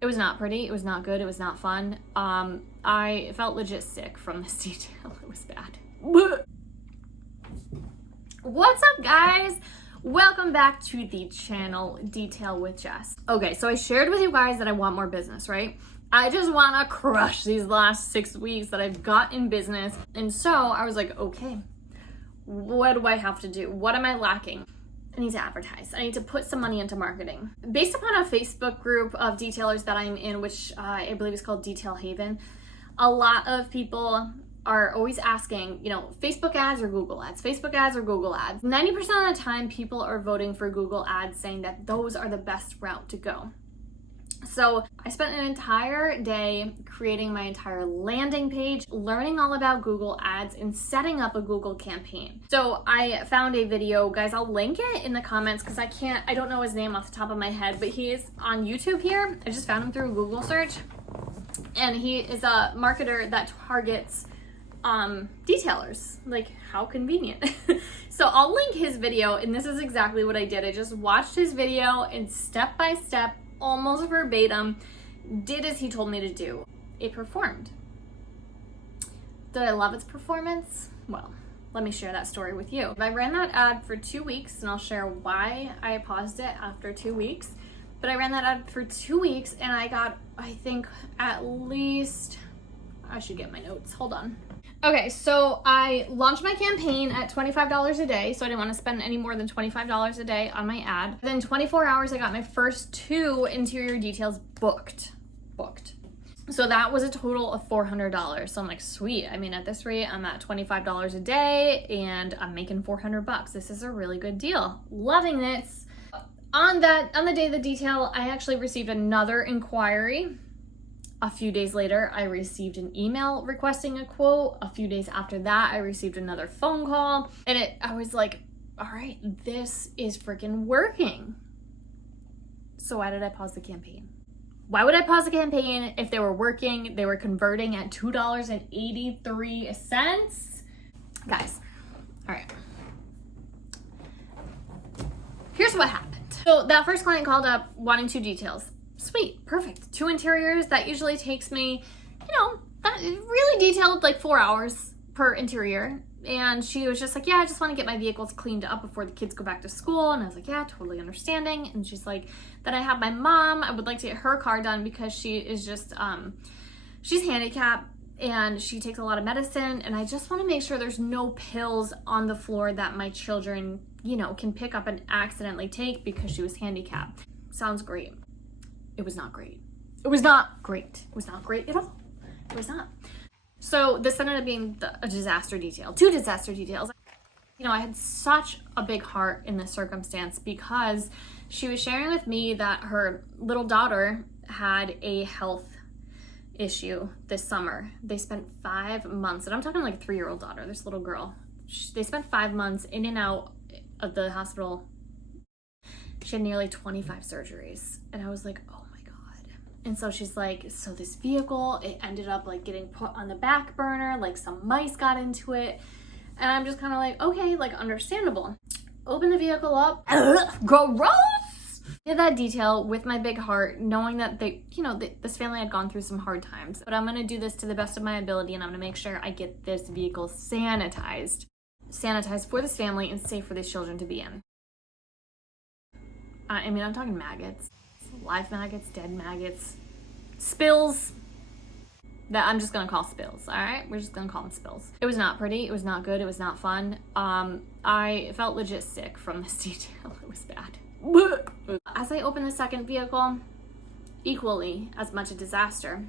It was not pretty. It was not good. It was not fun. I felt legit sick from this detail. It was bad. What's up, guys? Welcome back to the channel, Detail with Jess. Okay, so I shared with you guys that I want more business, right? I just want to crush these last 6 weeks that I've got in business. And so I was like, okay, what do I have to do? What am I lacking? I need to advertise. I need to put some money into marketing. Based upon a Facebook group of detailers that I'm in, which I believe is called Detail Haven, a lot of people are always asking, Facebook ads or Google ads, Facebook ads or Google ads. 90% of the time, people are voting for Google ads, saying that those are the best route to go. So I spent an entire day creating my entire landing page, learning all about Google ads and setting up a Google campaign. So I found a video, guys, I'll link it in the comments because I don't know his name off the top of my head, but he is on YouTube here. I just found him through a Google search, and he is a marketer that targets detailers. Like, how convenient. So I'll link his video, and this is exactly what I did. I just watched his video and step by step, almost verbatim, did as he told me to do. It performed. Did I love its performance? Well, let me share that story with you. I ran that ad for 2 weeks, and I'll share why I paused it after 2 weeks. But I ran that ad for 2 weeks, and I got, I think, at least, I should get my notes, hold on. Okay, so I launched my campaign at $25 a day, so I didn't want to spend any more than $25 a day on my ad. Then 24 hours, I got my first 2 interior details booked. So that was a total of $400. So I'm like, sweet. I mean, at this rate, I'm at $25 a day, and I'm making $400. This is a really good deal. Loving this. On the day of the detail, I actually received another inquiry. A few days later, I received an email requesting a quote. A few days after that, I received another phone call. And I was like, all right, this is freaking working. So why did I pause the campaign? Why would I pause the campaign if they were working? They were converting at $2.83. Guys, all right. Here's what happened. So that first client called up wanting 2 details. Sweet, perfect. 2 interiors, that usually takes me, that really detailed, like 4 hours per interior. And she was just like, yeah, I just want to get my vehicles cleaned up before the kids go back to school. And I was like, yeah, totally understanding. And she's like, then I have my mom, I would like to get her car done because she is just, she's handicapped and she takes a lot of medicine. And I just want to make sure there's no pills on the floor that my children, can pick up and accidentally take because she was handicapped. Sounds great. It was not great. It was not great. It was not great at all. It was not. So this ended up being a disaster detail. 2 disaster details. I had such a big heart in this circumstance because she was sharing with me that her little daughter had a health issue this summer. They spent 5 months, and I'm talking like a 3-year-old daughter, this little girl. They spent 5 months in and out of the hospital. She had nearly 25 surgeries. And I was like, oh my God. And so she's like, so this vehicle, it ended up like getting put on the back burner, like some mice got into it. And I'm just kind of like, okay, like understandable. Open the vehicle up, gross! Did that detail with my big heart, knowing that this family had gone through some hard times. But I'm gonna do this to the best of my ability, and I'm gonna make sure I get this vehicle sanitized for this family and safe for these children to be in. I'm talking maggots, live maggots, dead maggots, spills that I'm just gonna call spills, all right? We're just gonna call them spills. It was not pretty, it was not good, it was not fun. I felt legit sick from this detail, it was bad. As I opened the second vehicle, equally as much a disaster.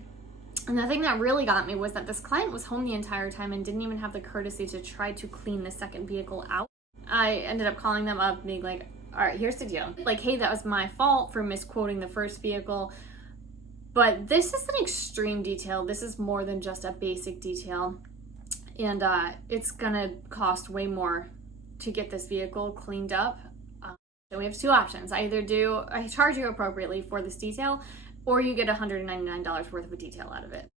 And the thing that really got me was that this client was home the entire time and didn't even have the courtesy to try to clean the second vehicle out. I ended up calling them up being like, all right, here's the deal. Like, hey, that was my fault for misquoting the first vehicle, but this is an extreme detail. This is more than just a basic detail, and it's gonna cost way more to get this vehicle cleaned up. So we have 2 options. I charge you appropriately for this detail, or you get $199 worth of a detail out of it.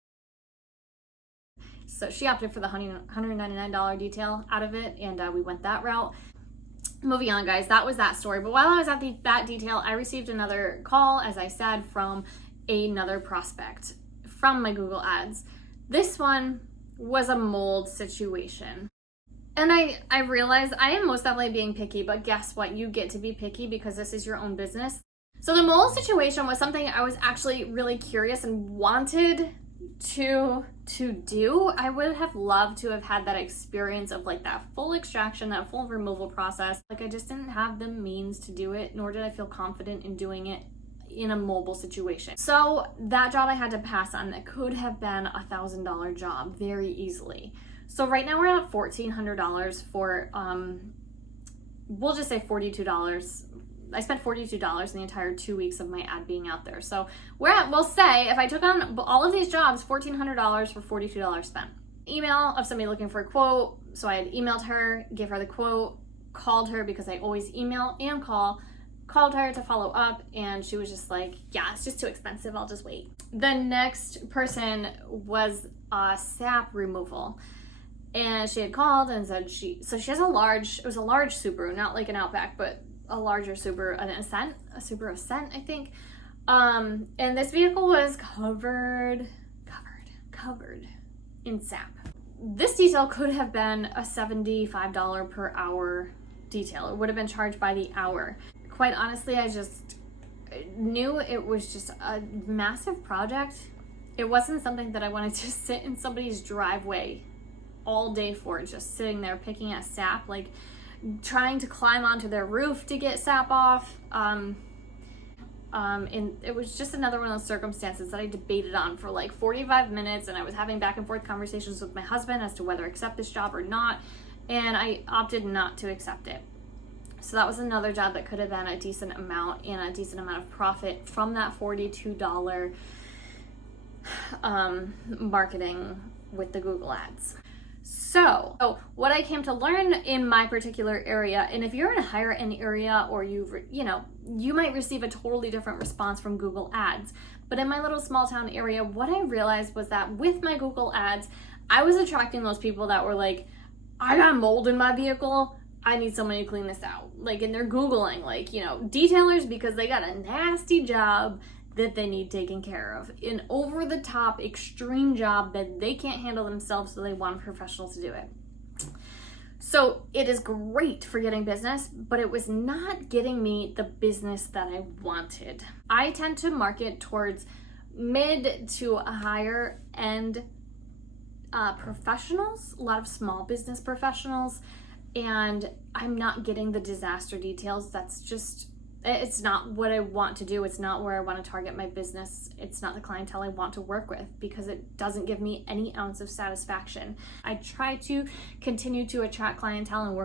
So she opted for the $199 detail out of it, and we went that route. Moving on, guys, that was that story. But while I was at that detail, I received another call, as I said, from another prospect from my Google ads. This one was a mold situation. And I realized I am most definitely being picky, but guess what? You get to be picky because this is your own business. So the mold situation was something I was actually really curious and wanted to do. I would have loved to have had that experience of like that full extraction, that full removal process. Like I just didn't have the means to do it, nor did I feel confident in doing it in a mobile situation. So that job I had to pass on that could have been $1,000 job very easily. So right now we're at $1,400 for, we'll just say $42. I spent $42 in the entire 2 weeks of my ad being out there. So we'll say if I took on all of these jobs, $1,400 for $42 spent. Email of somebody looking for a quote. So I had emailed her, gave her the quote, called her because I always email and called her to follow up, and she was just like, yeah, it's just too expensive, I'll just wait. The next person was sap removal. And she had called and said she has it was a large Subaru, not like an Outback, but a larger Subaru, a Subaru Ascent, I think. And this vehicle was covered in sap. This detail could have been a $75 per hour detail. It would have been charged by the hour. Quite honestly, I just knew it was just a massive project. It wasn't something that I wanted to sit in somebody's driveway all day for, just sitting there picking at sap, like trying to climb onto their roof to get sap off. And it was just another one of those circumstances that I debated on for like 45 minutes, and I was having back and forth conversations with my husband as to whether to accept this job or not, and I opted not to accept it. So that was another job that could have been a decent amount and a decent amount of profit from that $42 marketing with the Google ads. So what I came to learn in my particular area, and if you're in a higher end area or you might receive a totally different response from Google ads, but in my little small town area, what I realized was that with my Google ads, I was attracting those people that were like, I got mold in my vehicle, I need somebody to clean this out. Like, and they're Googling like, detailers because they got a nasty job that they need taken care of, an over-the-top extreme job that they can't handle themselves, so they want professionals to do it. So it is great for getting business, but it was not getting me the business that I wanted. I tend to market towards mid to higher end professionals, a lot of small business professionals, and I'm not getting the disaster details. It's not what I want to do. It's not where I want to target my business. It's not the clientele I want to work with because it doesn't give me any ounce of satisfaction. I try to continue to attract clientele and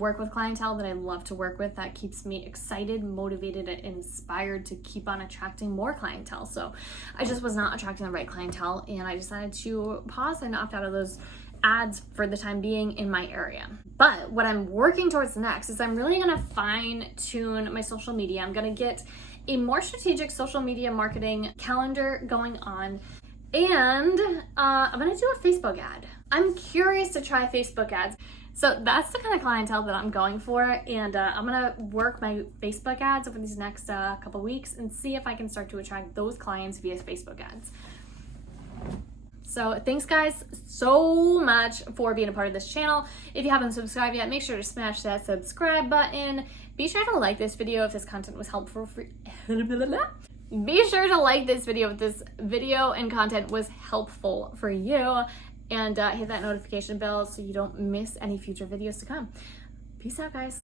work with clientele that I love to work with. That keeps me excited, motivated, and inspired to keep on attracting more clientele. So I just was not attracting the right clientele, and I decided to pause and opt out of those ads for the time being in my area. But what I'm working towards next is I'm really gonna fine tune my social media. I'm gonna get a more strategic social media marketing calendar going on, and I'm gonna do a Facebook ad. I'm curious to try Facebook ads. So that's the kind of clientele that I'm going for, and I'm gonna work my Facebook ads over these next couple weeks and see if I can start to attract those clients via Facebook ads. So thanks guys so much for being a part of this channel. If you haven't subscribed yet, make sure to smash that subscribe button. Be sure to like this video if this content was helpful for Be sure to like this video if this video and content was helpful for you, and hit that notification bell so you don't miss any future videos to come. Peace out, guys.